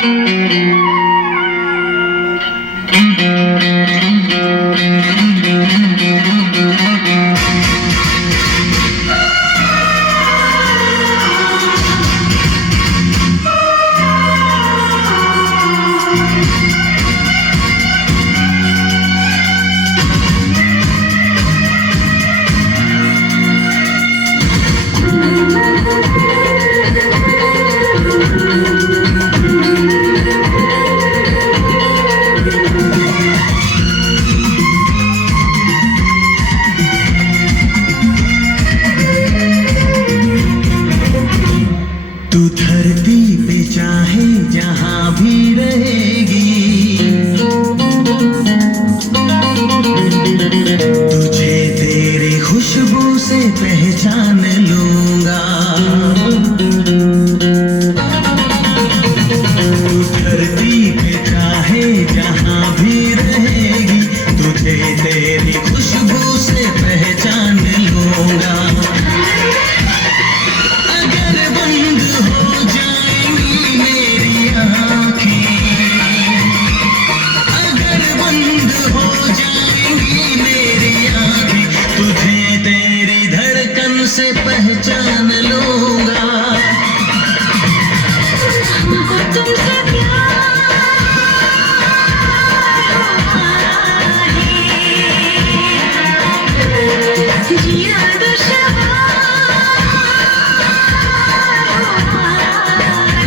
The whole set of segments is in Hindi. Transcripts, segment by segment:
तू धरती पे चाहे जहां भी रहेगी, तुझे तेरी खुशबू से पहचान लूंगा। तू धरती पे चाहे जहां भी रहेगी, तुझे तेरी खुशबू से पहचान लूंगा। से पहचान लूंगा। हमको तुमसे प्यार है, जिया दुश्वार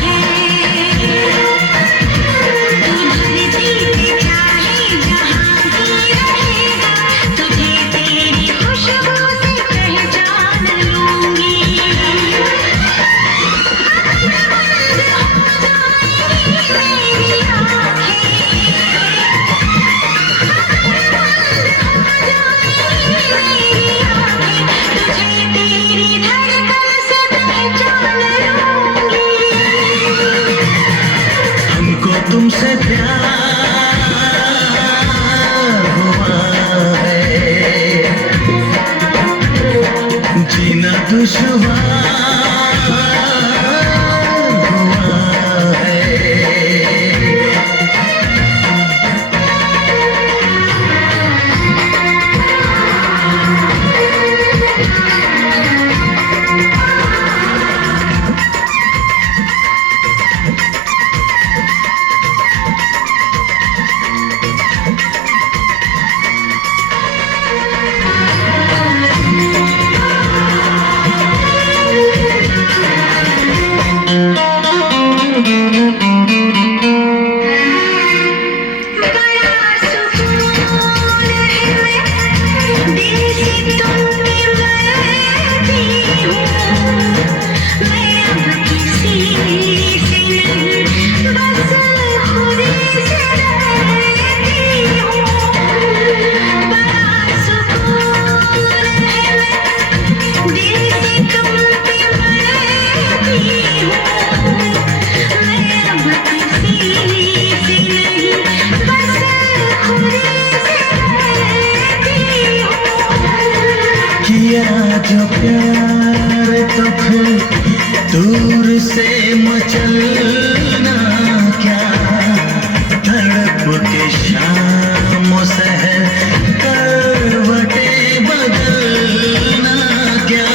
है। तू धरती पे चाहे जहां भी रहेगा, तुझे तेरी खुशबू से पहचान लूंगी। हमको तुमसे प्यार हुआ है, जीना दुश्वार हुआ है। जो प्यार तो फिर दूर से मचलना क्या, तड़प के शाम सहर करवटें बदलना क्या।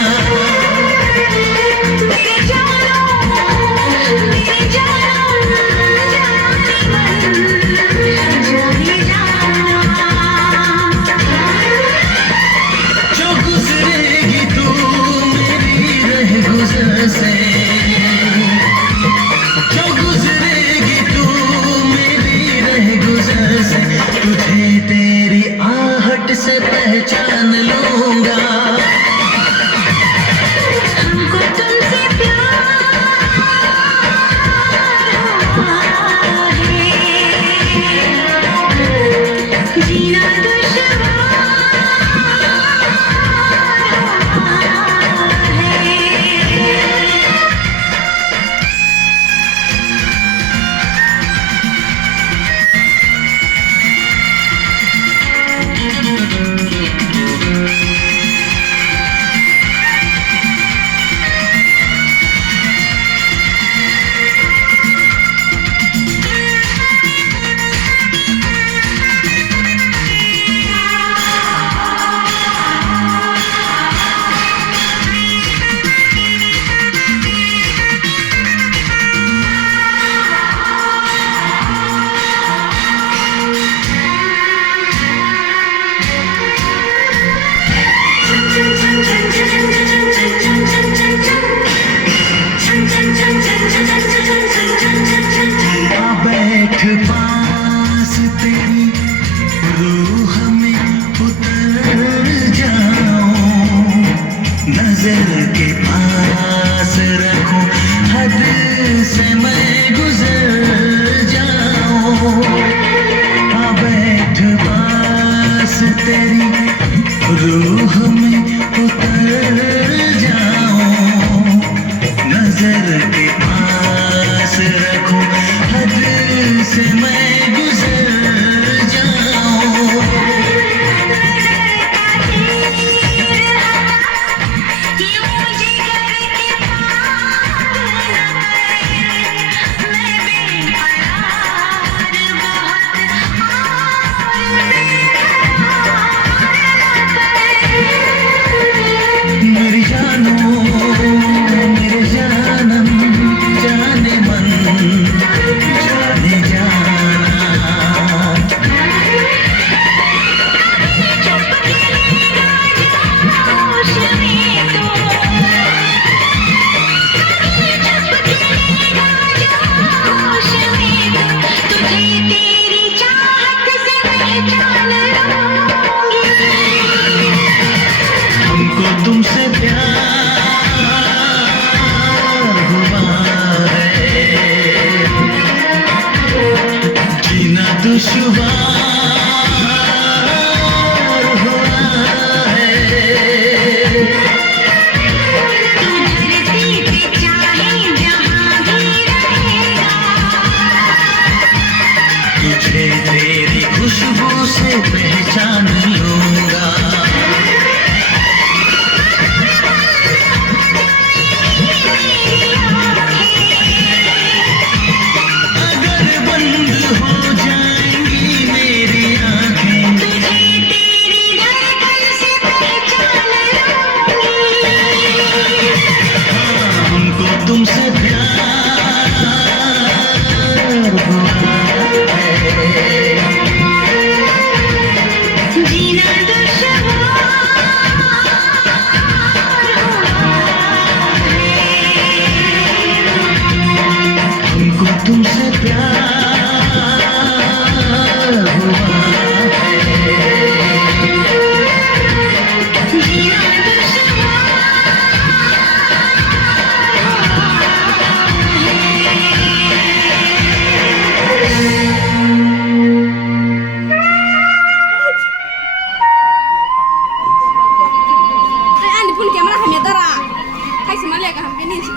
जो गुजरेगी तू मेरी रह गुजर से, से मैं गुजर जाऊं। मेरी जानो मेरे जानम जाने मन जाने जाना। हमको तुमसे प्यार हुआ है, जीना दुश्वार